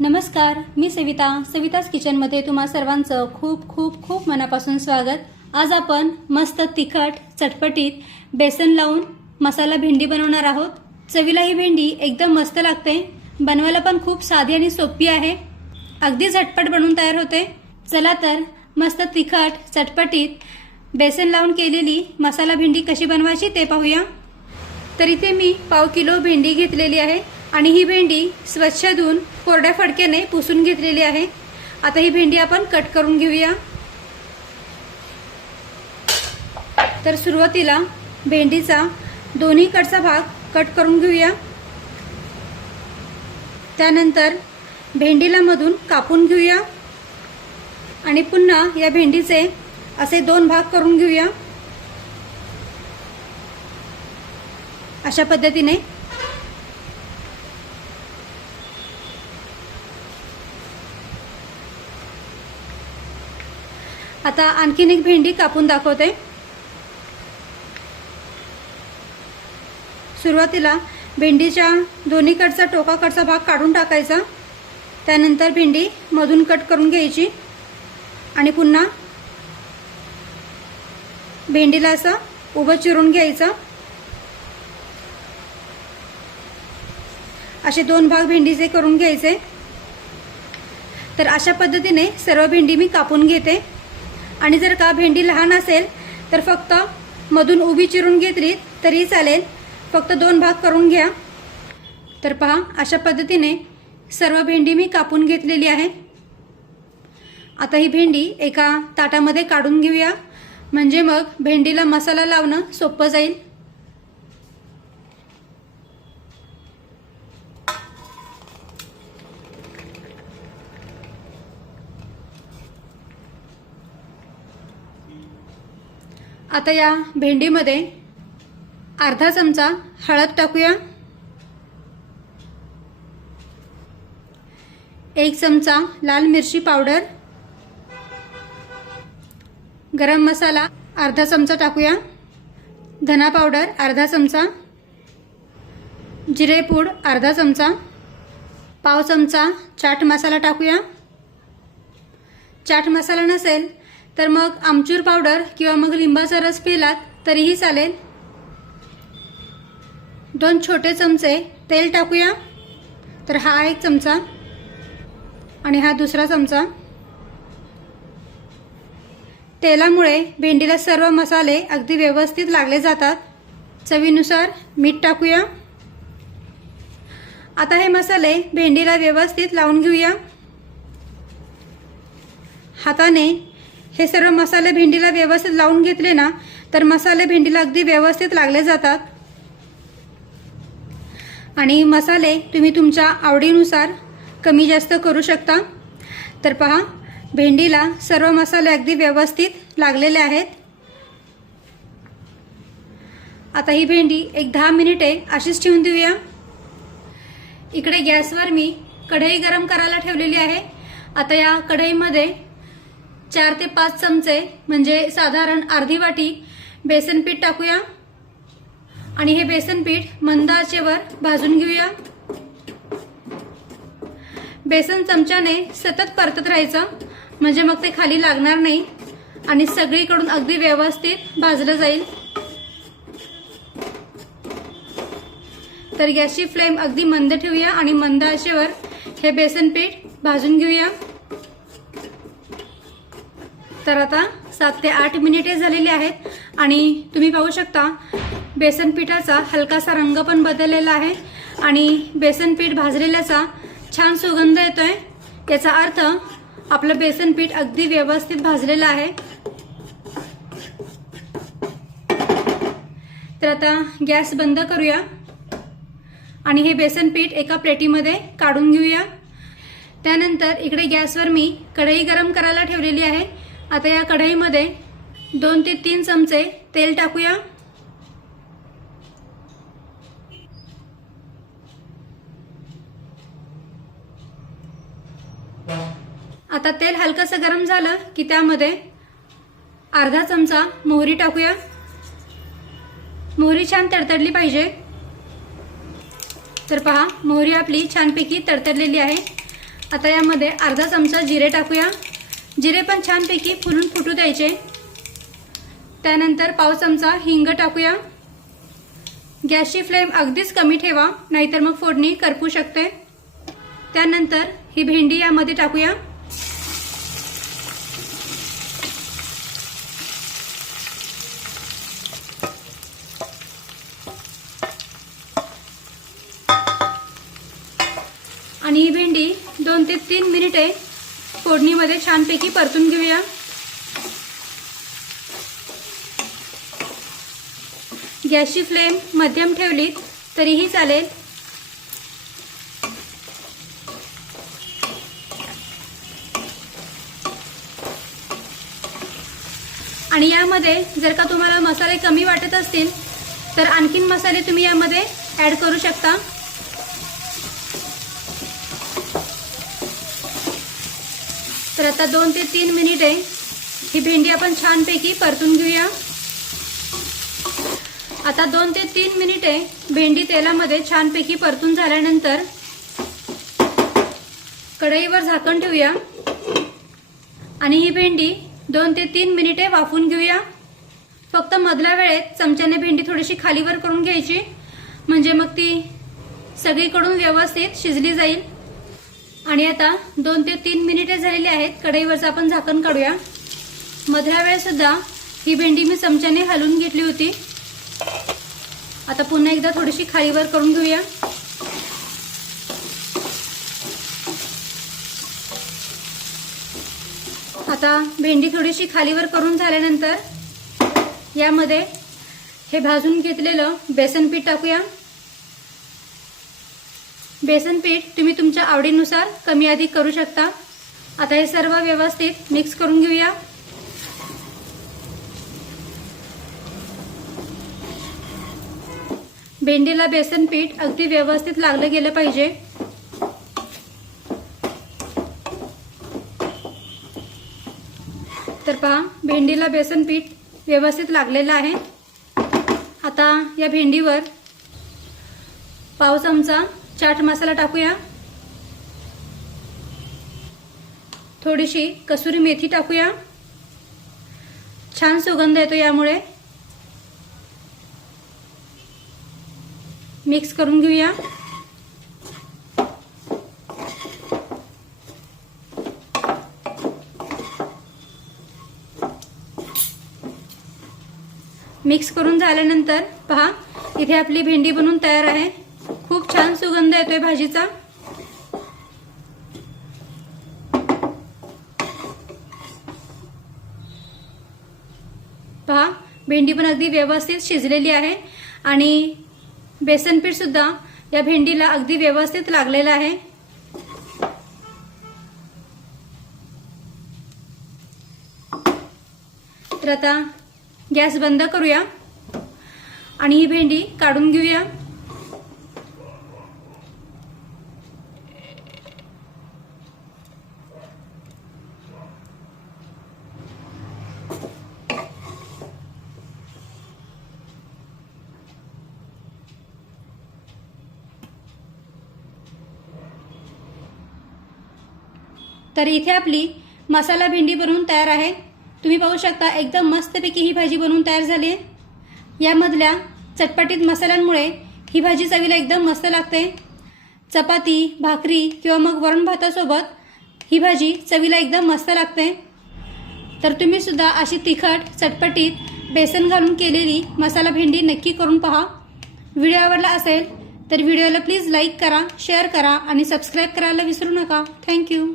नमस्कार, मी सवितास किचनमध्ये तुम्हा सर्वांचं खूप खूप खूप मनापासून स्वागत। आज आपण मस्त तिखट चटपटीत बेसन लावून मसाला भेंडी बनवणार आहोत। चवीला ही भेंडी एकदम मस्त लागते, बनवायला पण खूप साधी आणि सोपी आहे, अगदी झटपट बनवून तयार होते। चला तर मस्त तिखट चटपटीत बेसन लावून केलेली मसाला भेंडी कशी बनवायची ते पाहूया। तर इथे मी पाव किलो भेंडी घेतलेली आहे आणि ही भेंडी स्वच्छ धुवून कोरड्या फडक्याने पुसून घेतलेली आहे। आता ही भेंडी आपण कट करून घेऊया। तर सुरुवातीला भेंडीचा दोन्ही कडचा भाग कट करून घेऊया। त्यानंतर भेंडीला मधून कापून घेऊया आणि पुन्हा या भेंडीचे असे दोन भाग करून घेऊया। अशा पद्धतीने आता आणखीन एक भेंडी कापून दाखवते। सुरुवातीला भेंडीच्या दोन्हीकडचा टोकाकडचा भाग काढून टाकायचा, त्यानंतर भेंडी मधून कट करून घ्यायची आणि पुन्हा भेंडीला असं उभं चिरून घ्यायचं। असे दोन भाग भेंडीचे करून घ्यायचे। तर अशा पद्धतीने सर्व भेंडी मी कापून घेते आणि जर का भेंडी लहान असेल तर फक्त मधून उभी चिरून घेतली तरी चालेल, फक्त दोन भाग करून घ्या। तर पहा, अशा पद्धतीने सर्व भेंडी मी कापून घेतलेली आहे। आता ही भेंडी एका ताटामध्ये काढून घेऊया, म्हणजे मग भेंडीला मसाला लावणं सोपं जाईल। आता या भेंडीमध्ये अर्धा चमचा हळद टाकूया, एक चमचा लाल मिरची पावडर, गरम मसाला अर्धा चमचा टाकूया, धना पावडर अर्धा चमचा, जिरे पूड अर्धा चमचा, पाव चमचा चाट मसाला टाकूया। चाट मसाला नसेल तर मग आमचूर पावडर किंवा मग लिंबाचा रस पिलात तरीही चालेल। दोन छोटे चमचे तेल टाकूया, तर हा एक चमचा आणि हा दुसरा चमचा। तेलामुळे भेंडीला सर्व मसाले अगदी व्यवस्थित लागले जातात। चवीनुसार मीठ टाकूया। आता हे मसाले भेंडीला व्यवस्थित लावून घेऊया। हाताने हे सर्व मसाले भेंडीला व्यवस्थित लावून घेतले ना तर मसाले भेंडीला अगदी व्यवस्थित लागले जातात। आणि मसाले तुम्ही तुमच्या आवडीनुसार कमी जास्त करू शकता। तर पहा, भेंडीला सर्व मसाले अगदी व्यवस्थित लागलेले आहेत। आता ही भेंडी एक 10 मिनिटे अशीच ठेवून देऊया। इकडे गॅसवर मी कढई गरम करायला ठेवलेली आहे। आता या कढईमध्ये 4 ते 5 चमचे म्हणजे साधारण अर्धी वाटी बेसन पीठ टाकूया आणि हे बेसन पीठ मंद आचेवर भाजून घेऊया। बेसन चमच्याने सतत परतत राहायचं, म्हणजे मग ते खाली लागणार नाही आणि सगळीकडून अगदी व्यवस्थित भाजलं जाईल। तर गॅसची फ्लेम अगदी मंद ठेवूया आणि मंद आचेवर हे बेसन पीठ भाजून घेऊया। तर आता 7 ते 8 मिनिटे झालेली आहेत आणि तुम्ही पाहू शकता बेसन पिठाचा हलकासा रंग पण बदललेला आहे आणि बेसन पीठ भाजलेल्याचा छान सुगंध येतोय। याचा अर्थ आपलं बेसन पीठ अगदी व्यवस्थित भाजलेलं आहे। तर आता गॅस बंद करूया आणि हे बेसन पीठ एका प्लेटीमध्ये काढून घेऊया। त्यानंतर इकडे गॅसवर मी कढई गरम करायला ठेवलेली आहे। आता या कढईमध्ये 2 ते 3 चमचे तेल टाकूया। आता तेल हलकसं गरम झालं की त्यामध्ये अर्धा चमचा मोहरी टाकूया। मोहरी छान तडतडली पाहिजे। तर पहा, मोहरी आपली छानपैकी तडतडलेली आहे। आता यामध्ये अर्धा चमचा जिरे टाकूया। जिरे पण छानपैकी फुलून फुटू द्यायचे। त्यानंतर पाव चमचा हिंग टाकूया। गॅसची फ्लेम अगदीच कमी ठेवा, नाहीतर मग फोडणी करपू शकते। त्यानंतर ही भेंडी यामध्ये टाकूया। आणि ही भेंडी 2 ते 3 मिनिटे फोडणीमध्ये छानपैकी परतून घेऊया। गॅसची फ्लेम मध्यम ठेवली तरीही चालेल। आणि यामध्ये जर का तुम्हाला मसाले कमी वाटत असतील तर आणखीन मसाले तुम्ही यामध्ये ऍड करू शकता। तर आता 2 ते 3 मिनिटे ही भेंडी आपण छानपैकी परतून घेऊया। आता 2 ते 3 मिनिटे भेंडी तेलामध्ये छानपैकी परतून झाल्यानंतर कढईवर झाकण ठेवूया आणि ही भेंडी 2 ते 3 मिनिटे वाफवून घेऊया। फक्त मधल्या वेळेत चमच्याने भेंडी थोडीशी खालीवर करून घ्यायची, म्हणजे मग ती सगळीकडून व्यवस्थित शिजली जाईल। आणि आता 2 ते 3 मिनिटे झालेली आहेत। कढईवरचं आपण झाकण काढूया। मधल्या वेळेस सुद्धा ही भेंडी मी चमच्याने हलवून घेतली होती। आता पुन्हा एकदा थोडीशी खालीवर करून घेऊया। आता भेंडी थोडीशी खालीवर करून झाल्यानंतर यामध्ये हे भाजून घेतलेलं बेसन पीठ टाकूया। बेसन पीठ तुम्ही तुमच्या आवडीनुसार कमी अधिक करू शकता। आता हे सर्व व्यवस्थित मिक्स करून घेऊया। भेंडीला बेसन पीठ अगदी व्यवस्थित लागलं गेलं पाहिजे। तर पहा, भेंडीला बेसन पीठ व्यवस्थित लागलेलं आहे। आता या भेंडीवर पाव चमचा चाट मसाला टाकूया। थोडीशी कसुरी मेथी टाकूया, छान सुगंध येतो यामुळे। मिक्स करून घेऊया। मिक्स करून झाल्यानंतर पहा, इथे आपली भेंडी बनून तयार आहे। खूप छान सुगंध येतोय भाजीचा। पहा, भेंडी पण अगदी व्यवस्थित शिजलेली आहे आणि बेसन पीठ सुद्धा या भेंडीला अगदी व्यवस्थित लागलेलं आहे। तर आता गॅस बंद करूया आणि ही भेंडी काढून घेऊया। तर इथे आपली मसाला भेंडी बनवून तयार आहे। तुम्ही पाहू शकता, एकदम मस्तपैकी ही भाजी बनवून तयार झाली आहे। यामधल्या चटपटीत मसाल्यांमुळे ही भाजी चवीला एकदम मस्त लागते। चपाती, भाकरी किंवा मग वरण भातासोबत ही भाजी चवीला एकदम मस्त लागते। तर तुम्ही सुद्धा अशी तिखट चटपटीत बेसन घालून केलेली मसाला भेंडी नक्की करून पहा। व्हिडिओ आवडला असेल तर व्हिडिओला प्लीज लाईक करा, शेअर करा आणि सबस्क्राईब करायला विसरू नका। थँक्यू।